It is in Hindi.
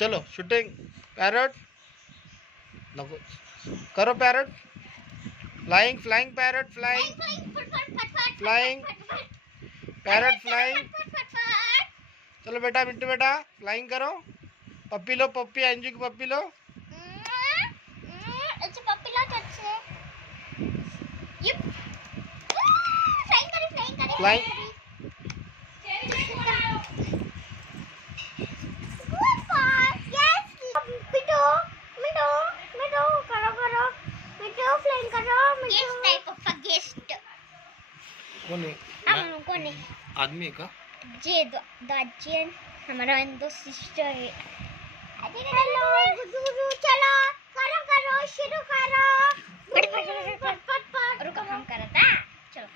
चलो शूटिंग। पैरट नको करो। Parrot flying flying parrot flying flying parrot flying. चलो बेटा मिट्टू बेटा फ्लाइंग करो। पप्पी लो पप्पी अंजू की पप्पी लो। फ्लाइंग कौन है? आदमी का जे दाजियन हमारा दो सिस्टर है। हेलो गुरु चलो करो करो शुरू करो। रुको हम करता चलो।